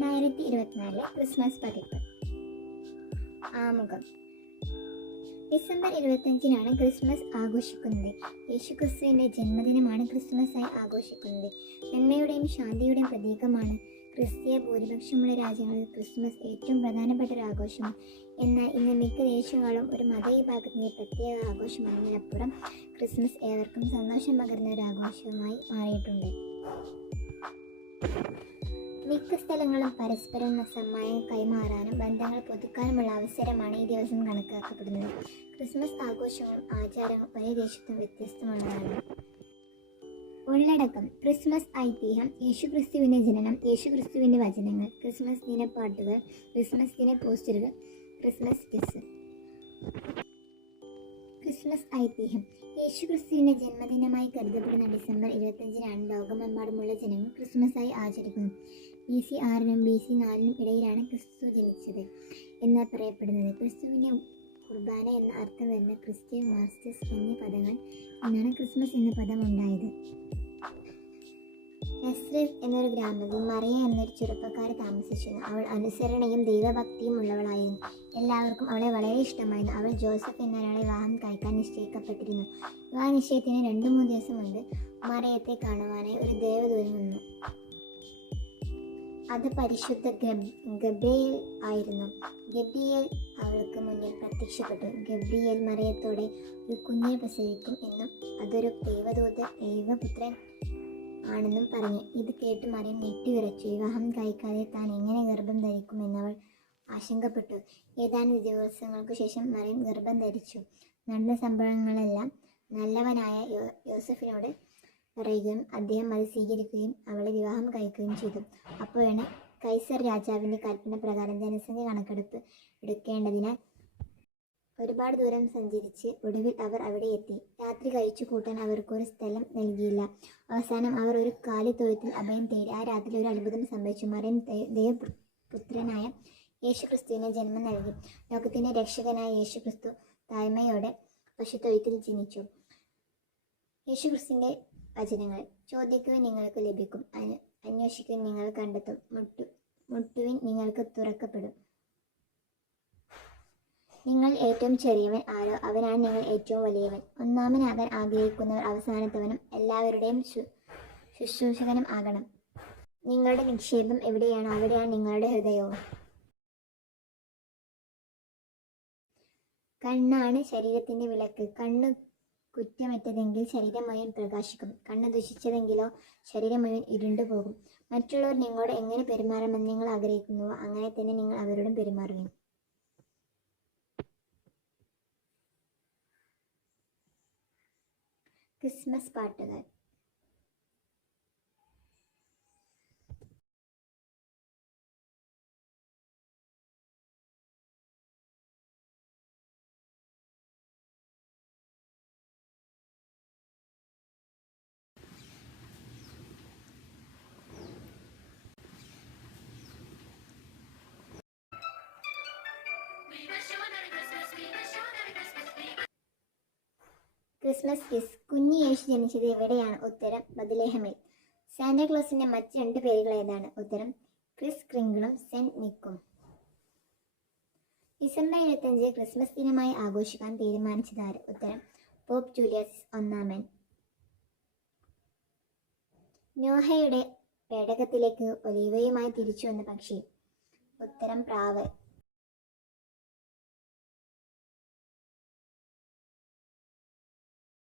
രണ്ടായിരത്തി ഇരുപത്തിനാലിലെ ക്രിസ്മസ് പതിപ്പ്. ആമുഖം. ഡിസംബർ ഇരുപത്തഞ്ചിനാണ് ക്രിസ്മസ് ആഘോഷിക്കുന്നത്. യേശു ക്രിസ്തുവിന്റെ ജന്മദിനമാണ് ക്രിസ്മസ് ആയി ആഘോഷിക്കുന്നത്. നന്മയുടെയും ശാന്തിയുടെയും പ്രതീകമാണ് ക്രിസ്തീയ ഭൂരിപക്ഷമുള്ള രാജ്യങ്ങളിൽ ക്രിസ്മസ് ഏറ്റവും പ്രധാനപ്പെട്ട ഒരു ആഘോഷമാണ്. എന്നാൽ ഇന്ന് മിക്ക ദേശങ്ങളും ഒരു മതവിഭാഗത്തിന്റെ പ്രത്യേക ആഘോഷമാണെന്നതിനപ്പുറം ക്രിസ്മസ് ഏവർക്കും സന്തോഷം പകരുന്ന ഒരു ആഘോഷമായി മാറിയിട്ടുണ്ട്. മിക്ക സ്ഥലങ്ങളും പരസ്പരം സമ്മാനം കൈമാറാനും ബന്ധങ്ങൾ പുതുക്കാനുമുള്ള അവസരമാണ് ഈ ദിവസം കണക്കാക്കപ്പെടുന്നത്. ക്രിസ്മസ് ആഘോഷങ്ങളും ആചാരങ്ങളും ഒരേ ദേശത്തും വ്യത്യസ്തമുള്ളതാണ് ഉള്ളടക്കം ക്രിസ്മസ് ഐതിഹ്യം യേശുക്രിസ്തുവിന്റെ ജനനം യേശുക്രിസ്തുവിന്റെ വചനങ്ങൾ ക്രിസ്മസ് ദിന പാട്ടുകൾ ക്രിസ്മസ് ദിന പോസ്റ്ററുകൾ ക്രിസ്മസ് കിസ് ക്രിസ്മസ് ഐതിഹ്യം യേശുക്രിസ്തുവിന്റെ ജന്മദിനമായി കരുതപ്പെടുന്ന ഡിസംബർ ഇരുപത്തഞ്ചിനാണ് ലോകമെമ്പാടുമുള്ള ജനങ്ങൾ ക്രിസ്മസായി ആചരിക്കുന്നത് ബി സി ആറിനും ബി സി നാലിനും ഇടയിലാണ് ക്രിസ്തു ജനിച്ചത് എന്ന് പറയപ്പെടുന്നത്. ക്രിസ്തുവിന്റെ കുർബാന എന്ന അർത്ഥം വരുന്ന ക്രിസ്ത്യൻ മാസ്റ്റേഴ്സ് എന്നീ പദങ്ങൾ എന്നാണ് ക്രിസ്മസ് എന്ന പദം ഉണ്ടായത് നസ്രത്ത് എന്നൊരു ഗ്രാമത്തിൽ മറിയ എന്നൊരു ചെറുപ്പക്കാരി താമസിച്ചിരുന്നു. അവൾ അനുസരണയും ദൈവഭക്തിയും ഉള്ളവളായിരുന്നു. എല്ലാവർക്കും അവളെ വളരെ ഇഷ്ടമായിരുന്നു. അവൾ ജോസഫ് എന്നൊരാളെ വിവാഹം കഴിക്കാൻ നിശ്ചയിക്കപ്പെട്ടിരുന്നു. വിവാഹ നിശ്ചയത്തിന് രണ്ടു മൂന്ന് ദിവസം മുൻപ് മറിയത്തെ കാണുവാനായി ഒരു ദേവദൂതൻ വന്നു. അത് പരിശുദ്ധ ഗബ് ഗബ്രിയേൽ ആയിരുന്നു. ഗബ്രിയേൽ അവൾക്ക് മുന്നിൽ പ്രത്യക്ഷപ്പെട്ടു. ഗബ്രിയേൽ മറിയത്തോടെ ഒരു കുഞ്ഞെ പ്രസവിക്കും എന്നും അതൊരു ദൈവദൂത ദൈവപുത്രൻ ആണെന്നും പറഞ്ഞു. ഇത് കേട്ട് മറിയം ഞെട്ടിവിറച്ചു വിവാഹം കഴിക്കാതെ താൻ എങ്ങനെ ഗർഭം ധരിക്കുമെന്നവൾ ആശങ്കപ്പെട്ടു. ഏതാനും ദിവസങ്ങൾക്ക് ശേഷം മറിയം ഗർഭം ധരിച്ചു. നടന്ന സംഭവങ്ങളെല്ലാം നല്ലവനായ യോസഫിനോട് പറയുകയും അദ്ദേഹം അത് സ്വീകരിക്കുകയും അവളെ വിവാഹം കഴിക്കുകയും ചെയ്തു. അപ്പോഴാണ് കൈസർ രാജാവിന്റെ കൽപ്പന പ്രകാരം ജനസംഖ്യ കണക്കെടുപ്പ് എടുക്കേണ്ടതിനാൽ ഒരുപാട് ദൂരം സഞ്ചരിച്ച് ഒടുവിൽ അവർ അവിടെ എത്തി. രാത്രി കഴിച്ചു കൂട്ടാൻ അവർക്കൊരു സ്ഥലം നൽകിയില്ല. അവസാനം അവർ ഒരു കാലി തൊഴുത്തിൽ അഭയം തേടി ആ രാത്രി ഒരു അത്ഭുതം സംഭവിച്ചു. മറിയം ദൈവപുത്രനായ യേശു ക്രിസ്തുവിനെ ജന്മം നൽകി. ലോകത്തിന്റെ രക്ഷകനായ യേശു ക്രിസ്തു തായ്മയോടെ പശുത്തൊഴുത്തിൽ ജനിച്ചു. യേശുക്രിസ്തുവിന്റെ വചനങ്ങൾ ചോദിക്കുവിൻ നിങ്ങൾക്ക് ലഭിക്കും. അന് അന്വേഷിക്കുവിൻ നിങ്ങൾ കണ്ടെത്തും. മുട്ടു മുട്ടുവിൻ നിങ്ങൾക്ക് തുറക്കപ്പെടും. നിങ്ങൾ ഏറ്റവും ചെറിയവൻ ആരോ അവനാണ് നിങ്ങൾ ഏറ്റവും വലിയവൻ. ഒന്നാമനാകാൻ ആഗ്രഹിക്കുന്നവർ അവസാനത്തവനും എല്ലാവരുടെയും ശുശ്രൂഷകനും ആകണം. നിങ്ങളുടെ നിക്ഷേപം എവിടെയാണ്? അവിടെയാണ് നിങ്ങളുടെ ഹൃദയവും. കണ്ണാണ് ശരീരത്തിന്റെ വിളക്ക്. കണ്ണ് കുറ്റമറ്റതെങ്കിൽ ശരീരം മുഴുവൻ പ്രകാശിക്കും. കണ്ണ് ദുഷിച്ചതെങ്കിലോ ശരീരം മുഴുവൻ ഇരുണ്ടു പോകും. മറ്റുള്ളവർ നിങ്ങളോട് എങ്ങനെ പെരുമാറണമെന്ന് നിങ്ങൾ ആഗ്രഹിക്കുന്നുവോ അങ്ങനെ തന്നെ നിങ്ങൾ അവരോടും പെരുമാറുകയും ക്രിസ്മസ് പാട്ടുകൾ. ക്രിസ്മസ് കിസ് കുഞ്ഞി യേശു ജനിച്ചത് എവിടെയാണ്? ഉത്തരം ബദലേഹമിൽ സാന്റാക്ലോസിന്റെ മറ്റ് രണ്ട് പേരുകൾ ഏതാണ്? ഉത്തരം ക്രിസ് ക്രിങ്കിളും സെന്റ് നിക്കും. ഡിസംബർ ഇരുപത്തഞ്ച് ക്രിസ്മസ് ദിനമായി ആഘോഷിക്കാൻ തീരുമാനിച്ചതാര്? ഉത്തരം പോപ്പ് ജൂലിയസ് ഒന്നാമൻ നോഹയുടെ പേടകത്തിലേക്ക് ഒലീവയുമായി തിരിച്ചു വന്ന പക്ഷി. ഉത്തരം പ്രാവ്.